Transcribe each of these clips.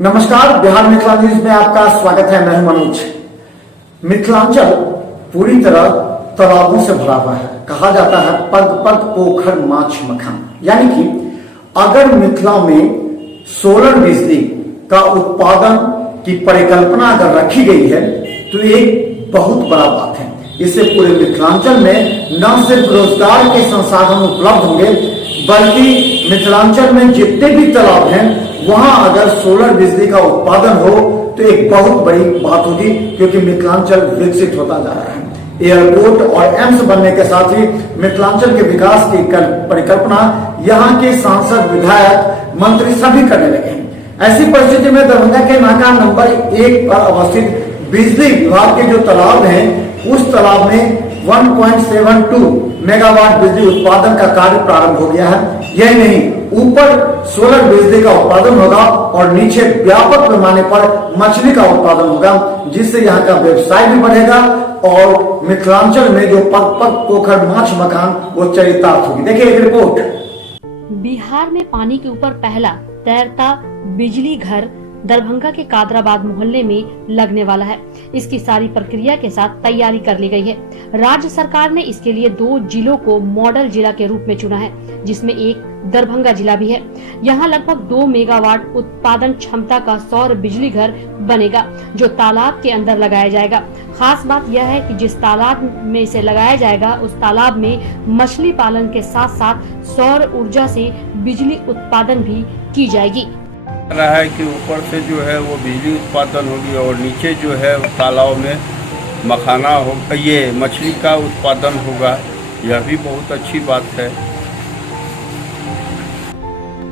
नमस्कार, बिहार मिथिला न्यूज में आपका स्वागत है। मैं हूं मनोज। मिथिलांचल पूरी तरह तालाबों से भरा हुआ है। कहा जाता है पग पग पोखर माछ मखान, यानी कि अगर मिथिला में सोलर बिजली का उत्पादन की परिकल्पना अगर रखी गई है तो ये बहुत बड़ा बात है। इससे पूरे मिथिलांचल में न सिर्फ रोजगार के संसाधन उपलब्ध होंगे, बल्कि मिथिलांचल में जितने भी तालाब हैं वहां अगर सोलर बिजली का उत्पादन हो तो एक बहुत बड़ी बात होगी, क्योंकि मिथिलांचल विकसित होता जा रहा है। एयरपोर्ट और एम्स बनने के साथ ही मिथिलांचल के विकास की परिकल्पना यहाँ के सांसद, विधायक, मंत्री सभी करने लगे हैं। ऐसी परिस्थिति में दरभंगा के नाका नंबर 1 पर अवस्थित बिजली विभाग के जो तालाब हैं, उस तालाब में 1.72 मेगावाट बिजली उत्पादन का कार्य प्रारंभ हो गया है। यही नहीं, ऊपर सोलर बिजली का उत्पादन होगा और नीचे व्यापक पैमाने पर मछली का उत्पादन होगा, जिससे यहाँ का व्यवसाय भी बढ़ेगा और मिथिलांचल में जो पग पग पोखर माछ मकान वो चरितार्थ होगी। देखिए एक रिपोर्ट। बिहार में पानी के ऊपर पहला तैरता बिजली घर दरभंगा के कादराबाद मोहल्ले में लगने वाला है। इसकी सारी प्रक्रिया के साथ तैयारी कर ली गई है। राज्य सरकार ने इसके लिए 2 जिलों को मॉडल जिला के रूप में चुना है, जिसमें एक दरभंगा जिला भी है। यहाँ लगभग 2 मेगावाट उत्पादन क्षमता का सौर बिजली घर बनेगा, जो तालाब के अंदर लगाया जाएगा। खास बात यह है कि जिस तालाब में इसे लगाया जाएगा, उस तालाब में मछली पालन के साथ साथ सौर ऊर्जा से बिजली उत्पादन भी की जाएगी। रहा है कि ऊपर से जो है वो बिजली उत्पादन होगी और नीचे जो है तालाब में मखाना हो, ये मछली का उत्पादन होगा। यह भी बहुत अच्छी बात है।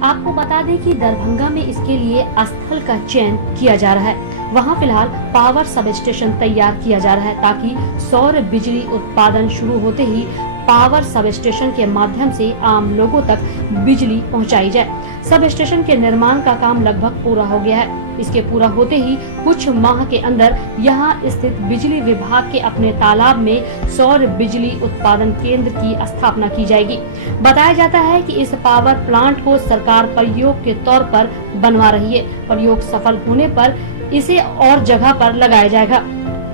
आपको बता दें कि दरभंगा में इसके लिए स्थल का चयन किया जा रहा है। वहां फिलहाल पावर सब स्टेशन तैयार किया जा रहा है, ताकि सौर बिजली उत्पादन शुरू होते ही पावर सब स्टेशन के माध्यम से आम लोगों तक बिजली पहुंचाई जाए। सब स्टेशन के निर्माण का काम लगभग पूरा हो गया है। इसके पूरा होते ही कुछ माह के अंदर यहां स्थित बिजली विभाग के अपने तालाब में सौर बिजली उत्पादन केंद्र की स्थापना की जाएगी। बताया जाता है कि इस पावर प्लांट को सरकार प्रयोग के तौर पर बनवा रही है। प्रयोग सफल होने पर इसे और जगह पर लगाया जाएगा।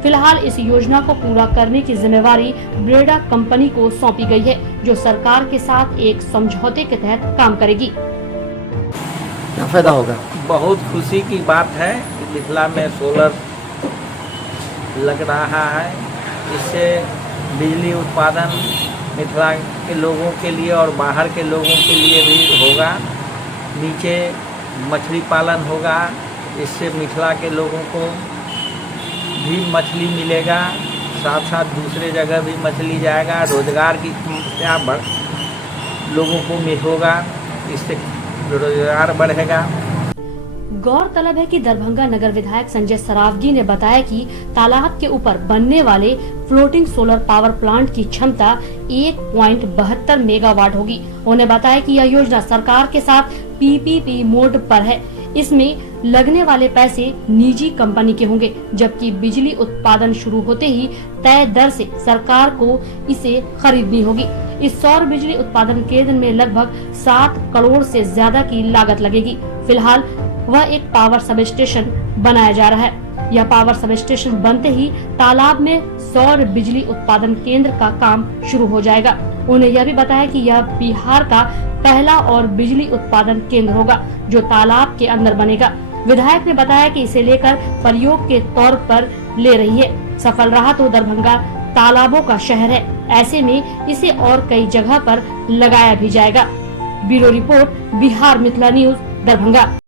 फिलहाल इस योजना को पूरा करने की जिम्मेवारी ब्रेडा कंपनी को सौंपी गई है, जो सरकार के साथ एक समझौते के तहत काम करेगी। क्या फायदा होगा? बहुत खुशी की बात है कि मिथिला में सोलर लग रहा है। इससे बिजली उत्पादन मिथिला के लोगों के लिए और बाहर के लोगों के लिए भी होगा। नीचे मछली पालन होगा, इससे मिथिला के लोगों को भी मछली मिलेगा, साथ साथ दूसरे जगह भी मछली जाएगा। रोजगार की समस्या लोगों को होगा, इससे रोजगार बढ़ेगा। गौरतलब है कि दरभंगा नगर विधायक संजय सरावगी ने बताया कि तालाब के ऊपर बनने वाले फ्लोटिंग सोलर पावर प्लांट की क्षमता 1.72 मेगावाट होगी। उन्होंने बताया कि यह योजना सरकार के साथ PPP मोड पर है। इसमें लगने वाले पैसे निजी कंपनी के होंगे, जबकि बिजली उत्पादन शुरू होते ही तय दर से सरकार को इसे खरीदनी होगी। इस सौर बिजली उत्पादन केंद्र में लगभग 7 करोड़ से ज्यादा की लागत लगेगी। फिलहाल वह एक पावर सब स्टेशन बनाया जा रहा है। यह पावर सब स्टेशन बनते ही तालाब में सौर बिजली उत्पादन केंद्र का काम शुरू हो जाएगा। उन्होंने यह भी बताया कि यह बिहार का पहला और बिजली उत्पादन केंद्र होगा, जो तालाब के अंदर बनेगा। विधायक ने बताया कि इसे लेकर प्रयोग के तौर पर ले रही है। सफल रहा तो दरभंगा तालाबों का शहर है, ऐसे में इसे और कई जगह पर लगाया भी जाएगा। Bureau report, Bihar Mithila news, Darbhanga.